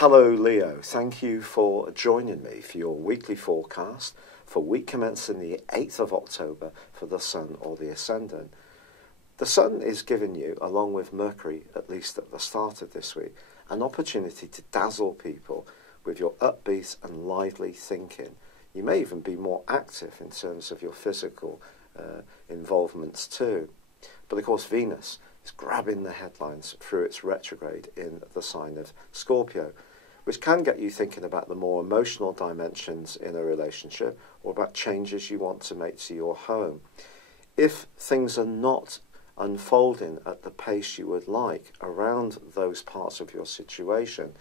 Hello Leo, thank you for joining me for your weekly forecast for week commencing the 8th of October for the Sun or the Ascendant. The Sun is giving you, along with Mercury, at least at the start of this week, an opportunity to dazzle people with your upbeat and lively thinking. You may even be more active in terms of your physical involvements too. But of course Venus is grabbing the headlines through its retrograde in the sign of Scorpio, which can get you thinking about the more emotional dimensions in a relationship or about changes you want to make to your home. If things are not unfolding at the pace you would like around those parts of your situation,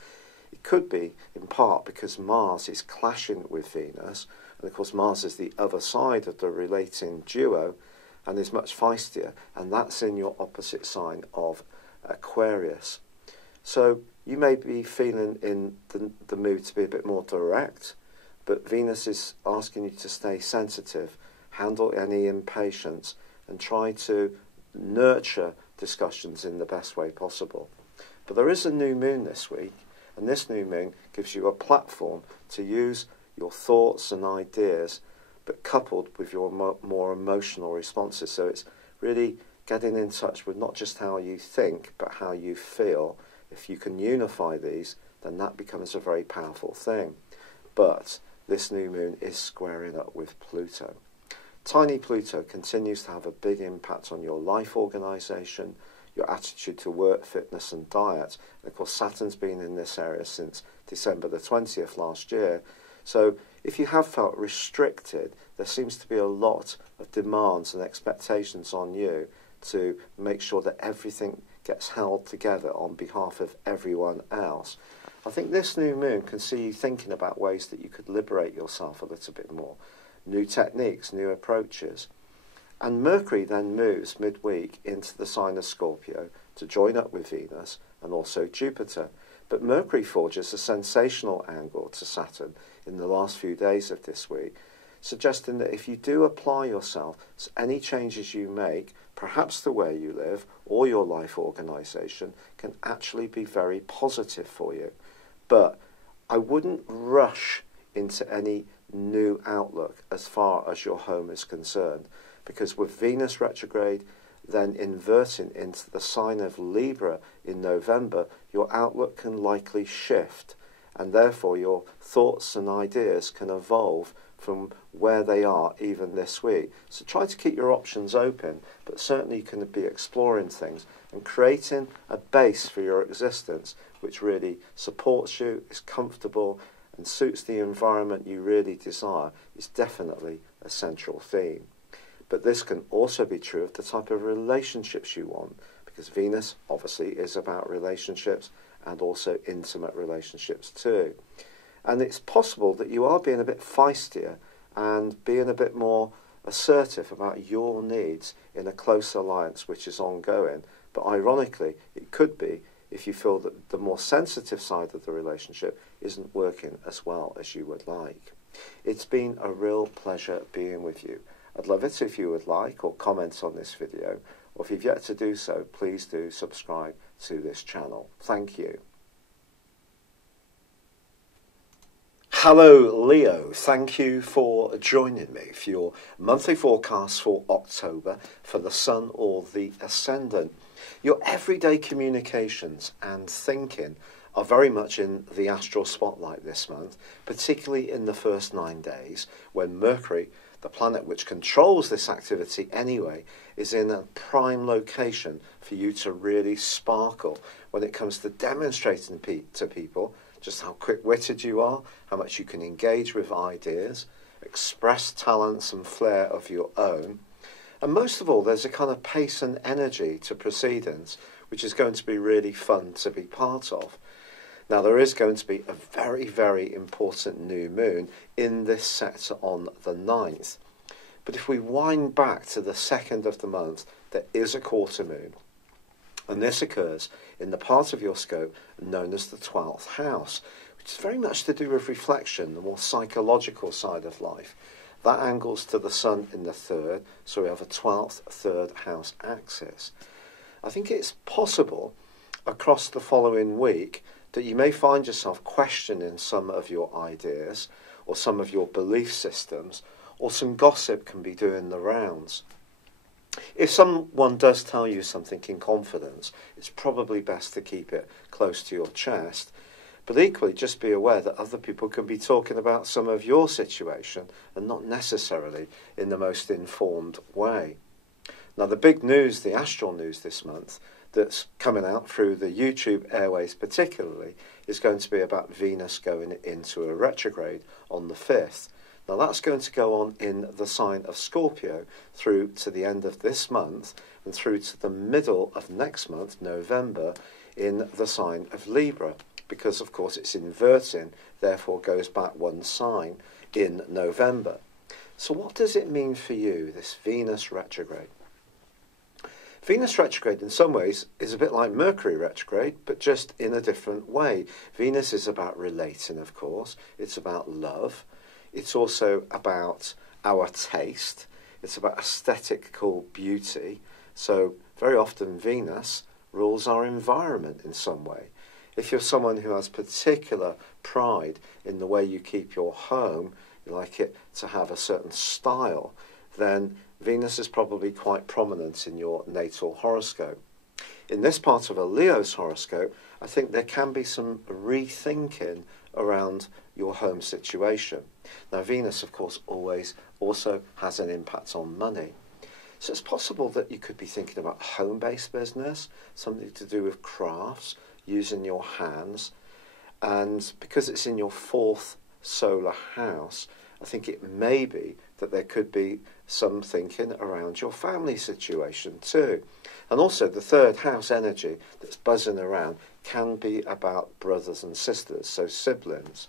it could be in part because Mars is clashing with Venus, and of course Mars is the other side of the relating duo and is much feistier, and that's in your opposite sign of Aquarius. So you may be feeling in the mood to be a bit more direct, but Venus is asking you to stay sensitive, handle any impatience, and try to nurture discussions in the best way possible. But there is a new moon this week, and this new moon gives you a platform to use your thoughts and ideas, but coupled with your more emotional responses. So it's really getting in touch with not just how you think, but how you feel. If you can unify these, then that becomes a very powerful thing. But this new moon is squaring up with Pluto. Tiny Pluto continues to have a big impact on your life organisation, your attitude to work, fitness and diet. And of course Saturn's been in this area since December the 20th last year. So if you have felt restricted, there seems to be a lot of demands and expectations on you to make sure that everything gets held together on behalf of everyone else. I think this new moon can see you thinking about ways that you could liberate yourself a little bit more. New techniques, new approaches. And Mercury then moves midweek into the sign of Scorpio to join up with Venus and also Jupiter. But Mercury forges a sensational angle to Saturn in the last few days of this week, suggesting that if you do apply yourself to any changes you make, perhaps the way you live or your life organisation can actually be very positive for you. But I wouldn't rush into any new outlook as far as your home is concerned, because with Venus retrograde then inverting into the sign of Libra in November, your outlook can likely shift, and therefore your thoughts and ideas can evolve from where they are even this week. So try to keep your options open, but certainly you can be exploring things and creating a base for your existence which really supports you, is comfortable and suits the environment you really desire is definitely a central theme. But this can also be true of the type of relationships you want, because Venus obviously is about relationships and also intimate relationships too. And it's possible that you are being a bit feistier and being a bit more assertive about your needs in a close alliance which is ongoing. But ironically, it could be if you feel that the more sensitive side of the relationship isn't working as well as you would like. It's been a real pleasure being with you. I'd love it if you would like or comment on this video, or if you've yet to do so, please do subscribe to this channel. Thank you. Hello Leo, thank you for joining me for your monthly forecast for October for the Sun or the Ascendant. Your everyday communications and thinking are very much in the astral spotlight this month, particularly in the first 9 days when Mercury, the planet which controls this activity anyway, is in a prime location for you to really sparkle when it comes to demonstrating to people just how quick-witted you are, how much you can engage with ideas, express talents and flair of your own. And most of all, there's a kind of pace and energy to proceedings, which is going to be really fun to be part of. Now, there is going to be a very, very important new moon in this sector on the 9th. But if we wind back to the 2nd of the month, there is a quarter moon. And this occurs in the part of your scope known as the 12th house, which is very much to do with reflection, the more psychological side of life. That angles to the Sun in the 3rd, so we have a 12th, 3rd house axis. I think it's possible across the following week that you may find yourself questioning some of your ideas or some of your belief systems, or some gossip can be doing the rounds. If someone does tell you something in confidence, it's probably best to keep it close to your chest. But equally, just be aware that other people can be talking about some of your situation and not necessarily in the most informed way. Now, the big news, the astral news this month, that's coming out through the YouTube airways particularly, is going to be about Venus going into a retrograde on the 5th. Now, that's going to go on in the sign of Scorpio through to the end of this month and through to the middle of next month, November, in the sign of Libra. Because, of course, it's inverting, therefore goes back one sign in November. So what does it mean for you, this Venus retrograde? Venus retrograde, in some ways, is a bit like Mercury retrograde, but just in a different way. Venus is about relating, of course. It's about love. It's also about our taste. It's about aesthetical beauty. So, very often, Venus rules our environment in some way. If you're someone who has particular pride in the way you keep your home, you like it to have a certain style, then Venus is probably quite prominent in your natal horoscope. In this part of a Leo's horoscope, I think there can be some rethinking around your home situation. Now, Venus, of course, always also has an impact on money. So it's possible that you could be thinking about home-based business, something to do with crafts, using your hands, and because it's in your 4th solar house, I think it may be that there could be some thinking around your family situation too. And also the 3rd house energy that's buzzing around can be about brothers and sisters, so siblings.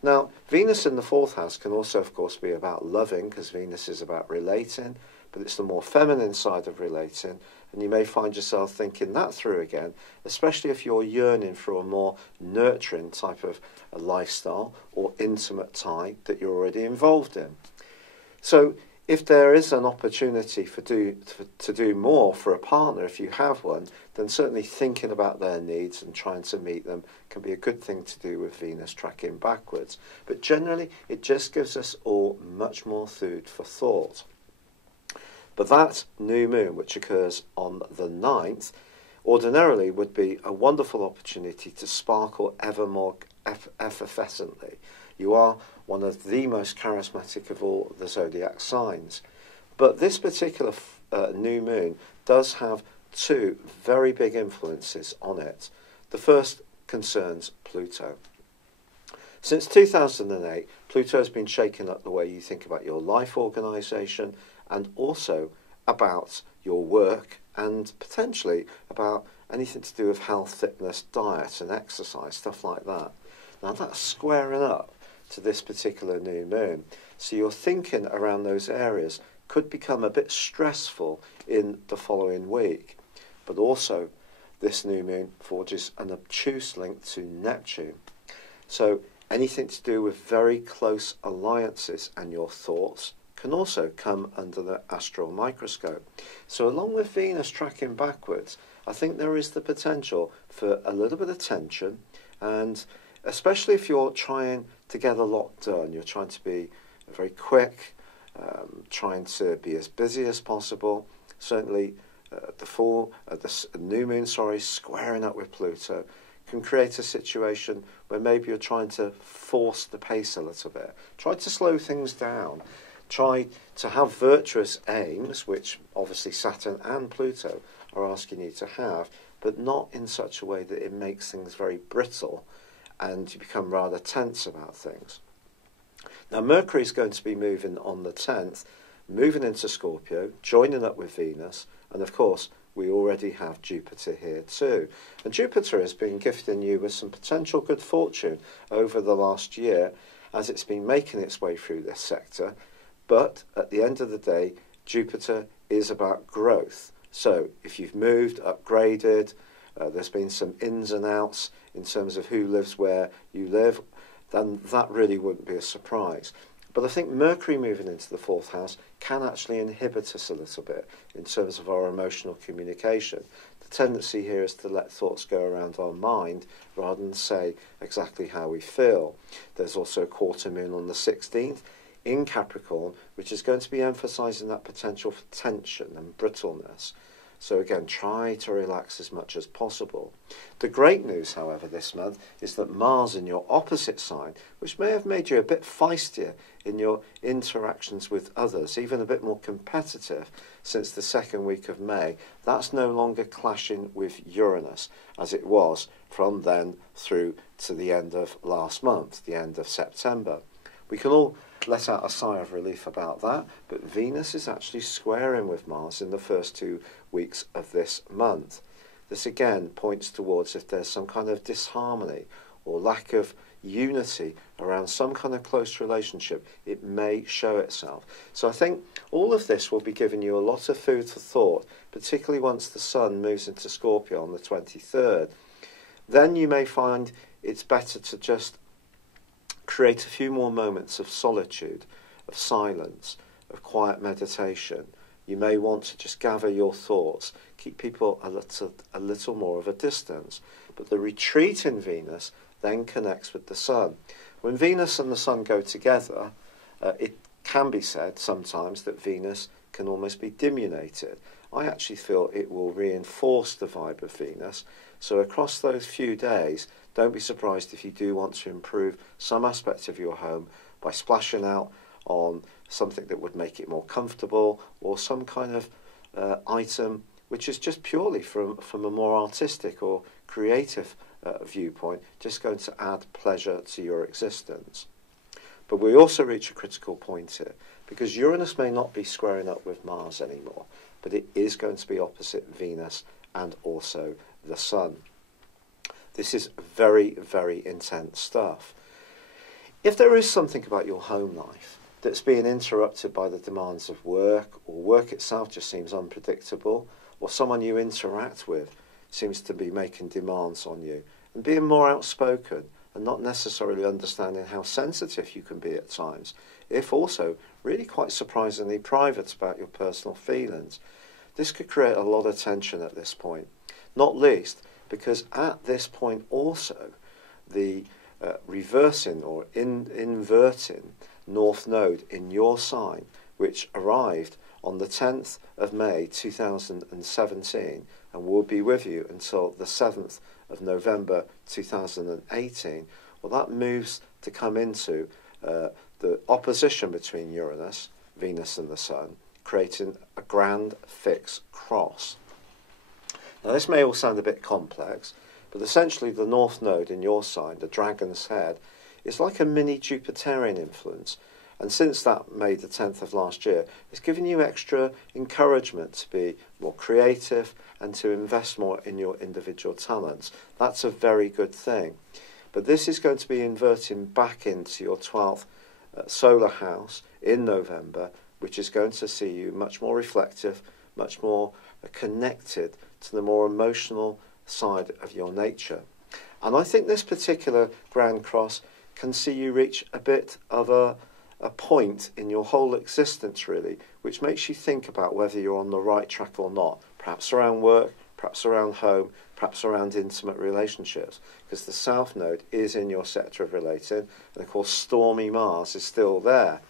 Now, Venus in the 4th house can also, of course, be about loving, because Venus is about relating, but it's the more feminine side of relating, and you may find yourself thinking that through again, especially if you're yearning for a more nurturing type of a lifestyle or intimate tie that you're already involved in. So if there is an opportunity to do more for a partner, if you have one, then certainly thinking about their needs and trying to meet them can be a good thing to do with Venus tracking backwards. But generally, it just gives us all much more food for thought. But that new moon, which occurs on the 9th, ordinarily would be a wonderful opportunity to sparkle ever more effervescently. You are one of the most charismatic of all the zodiac signs. But this particular new moon does have 2 very big influences on it. The first concerns Pluto. Since 2008, Pluto has been shaking up the way you think about your life organisation and also about your work and potentially about anything to do with health, fitness, diet and exercise, stuff like that. Now that's squaring up to this particular new moon. So your thinking around those areas could become a bit stressful in the following week. But also, this new moon forges an obtuse link to Neptune. So anything to do with very close alliances and your thoughts can also come under the astral microscope. So along with Venus tracking backwards, I think there is the potential for a little bit of tension, and especially if you're trying to get a lot done, you're trying to be very quick, trying to be as busy as possible. Certainly the new moon, squaring up with Pluto can create a situation where maybe you're trying to force the pace a little bit. Try to slow things down. Try to have virtuous aims, which obviously Saturn and Pluto are asking you to have, but not in such a way that it makes things very brittle and you become rather tense about things. Now, Mercury is going to be moving on the 10th, moving into Scorpio, joining up with Venus, and of course, we already have Jupiter here too. And Jupiter has been gifting you with some potential good fortune over the last year as it's been making its way through this sector. But at the end of the day, Jupiter is about growth. So if you've moved, upgraded, there's been some ins and outs in terms of who lives where you live, then that really wouldn't be a surprise. But I think Mercury moving into the 4th house can actually inhibit us a little bit in terms of our emotional communication. The tendency here is to let thoughts go around our mind rather than say exactly how we feel. There's also a quarter moon on the 16th in Capricorn, which is going to be emphasising that potential for tension and brittleness. So again, try to relax as much as possible. The great news, however, this month is that Mars in your opposite sign, which may have made you a bit feistier in your interactions with others, even a bit more competitive since the second week of May, that's no longer clashing with Uranus, as it was from then through to the end of last month, the end of September. We can all let out a sigh of relief about that, but Venus is actually squaring with Mars in the first 2 weeks of this month. This again points towards if there's some kind of disharmony or lack of unity around some kind of close relationship, it may show itself. So I think all of this will be giving you a lot of food for thought, particularly once the Sun moves into Scorpio on the 23rd. Then you may find it's better to just create a few more moments of solitude, of silence, of quiet meditation. You may want to just gather your thoughts, keep people a little more of a distance. But the retreat in Venus then connects with the Sun. When Venus and the Sun go together, it can be said sometimes that Venus can almost be diminuted. I actually feel it will reinforce the vibe of Venus. So across those few days, don't be surprised if you do want to improve some aspect of your home by splashing out on something that would make it more comfortable, or some kind of item which is just purely from a more artistic or creative viewpoint, just going to add pleasure to your existence. But we also reach a critical point here, because Uranus may not be squaring up with Mars anymore, but it is going to be opposite Venus and also the Sun. This is very, very intense stuff. If there is something about your home life that's being interrupted by the demands of work, or work itself just seems unpredictable, or someone you interact with seems to be making demands on you, and being more outspoken and not necessarily understanding how sensitive you can be at times, if also really quite surprisingly private about your personal feelings, this could create a lot of tension at this point. Not least because at this point also the reversing or inverting North Node in your sign, which arrived on the 10th of May 2017 and will be with you until the 7th of November 2018, well, that moves to come into the opposition between Uranus, Venus and the Sun, creating a grand fixed cross. Now this may all sound a bit complex, but essentially the North Node in your sign, the Dragon's Head, is like a mini Jupiterian influence. And since that May the 10th of last year, it's given you extra encouragement to be more creative and to invest more in your individual talents. That's a very good thing. But this is going to be inverting back into your 12th solar house in November, which is going to see you much more reflective, much more connected to the more emotional side of your nature. And I think this particular Grand Cross can see you reach a bit of a point in your whole existence, really, which makes you think about whether you're on the right track or not, perhaps around work, perhaps around home, perhaps around intimate relationships, because the South Node is in your sector of relating, and of course stormy Mars is still there.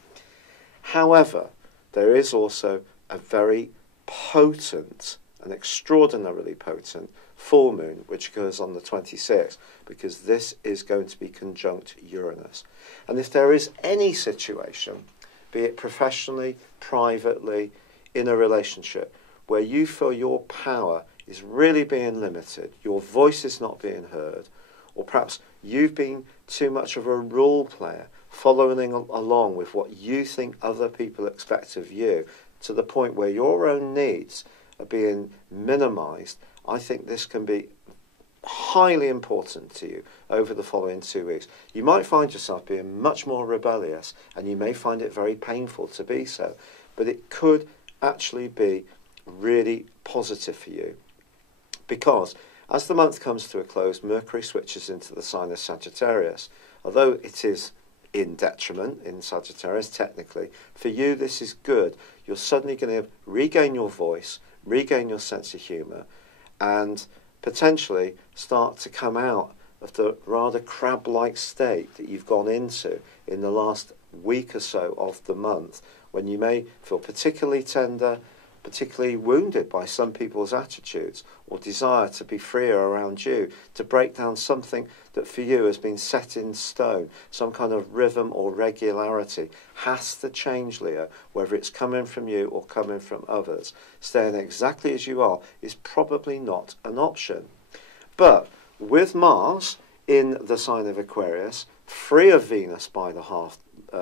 However, there is also a very potent, an extraordinarily potent full moon, which occurs on the 26th, because this is going to be conjunct Uranus. And if there is any situation, be it professionally, privately, in a relationship, where you feel your power is really being limited, your voice is not being heard, or perhaps you've been too much of a role player, following along with what you think other people expect of you, to the point where your own needs are being minimised, I think this can be highly important to you over the following 2 weeks. You might find yourself being much more rebellious, and you may find it very painful to be so, but it could actually be really positive for you, because as the month comes to a close, Mercury switches into the sign of Sagittarius. Although it is in detriment in Sagittarius technically, for you this is good. You're suddenly going to regain your voice, regain your sense of humour, and potentially start to come out of the rather crab-like state that you've gone into in the last week or so of the month, when you may feel particularly tender, particularly wounded by some people's attitudes or desire to be freer around you, to break down something that for you has been set in stone, some kind of rhythm or regularity has to change, Leo, whether it's coming from you or coming from others. Staying exactly as you are is probably not an option. But with Mars in the sign of Aquarius, free of Venus by the half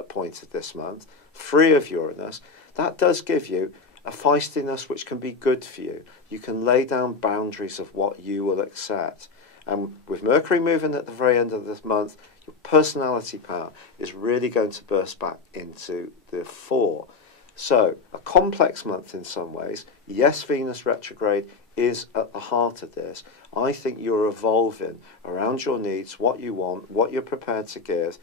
point of this month, free of Uranus, that does give you a feistiness which can be good for you. You can lay down boundaries of what you will accept. And with Mercury moving at the very end of this month, your personality power is really going to burst back into the fore. So, a complex month in some ways. Yes, Venus retrograde is at the heart of this. I think you're evolving around your needs, what you want, what you're prepared to give,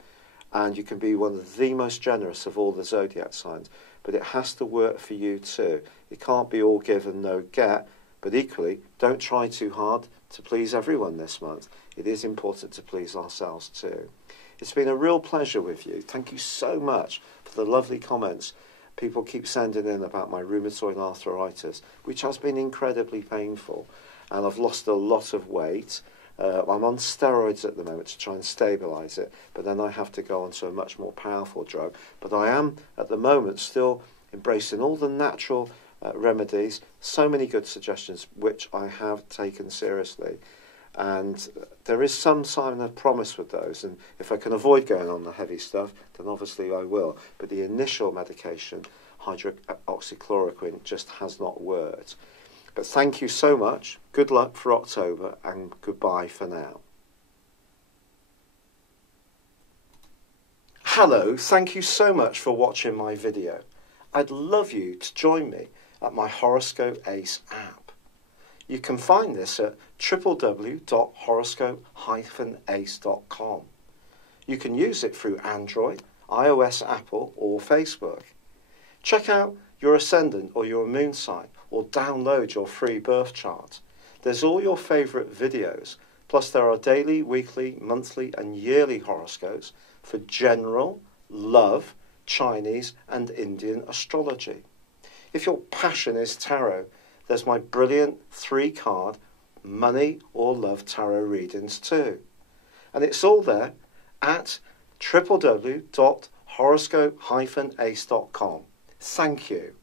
and you can be one of the most generous of all the zodiac signs. But it has to work for you too. It can't be all give and no get, but equally, don't try too hard to please everyone this month. It is important to please ourselves too. It's been a real pleasure with you. Thank you so much for the lovely comments people keep sending in about my rheumatoid arthritis, which has been incredibly painful. And I've lost a lot of weight. I'm on steroids at the moment to try and stabilise it, but then I have to go on to a much more powerful drug. But I am, at the moment, still embracing all the natural remedies, so many good suggestions, which I have taken seriously. And there is some sign of promise with those, and if I can avoid going on the heavy stuff, then obviously I will. But the initial medication, hydroxychloroquine, just has not worked. But thank you so much, good luck for October, and goodbye for now. Hello, thank you so much for watching my video. I'd love you to join me at my Horoscope Ace app. You can find this at www.horoscope-ace.com. You can use it through Android, iOS, Apple, or Facebook. Check out your ascendant or your moon sign, or download your free birth chart. There's all your favourite videos, plus there are daily, weekly, monthly and yearly horoscopes for general, love, Chinese and Indian astrology. If your passion is tarot, there's my brilliant 3-card money or love tarot readings too. And it's all there at www.horoscope-ace.com. Thank you.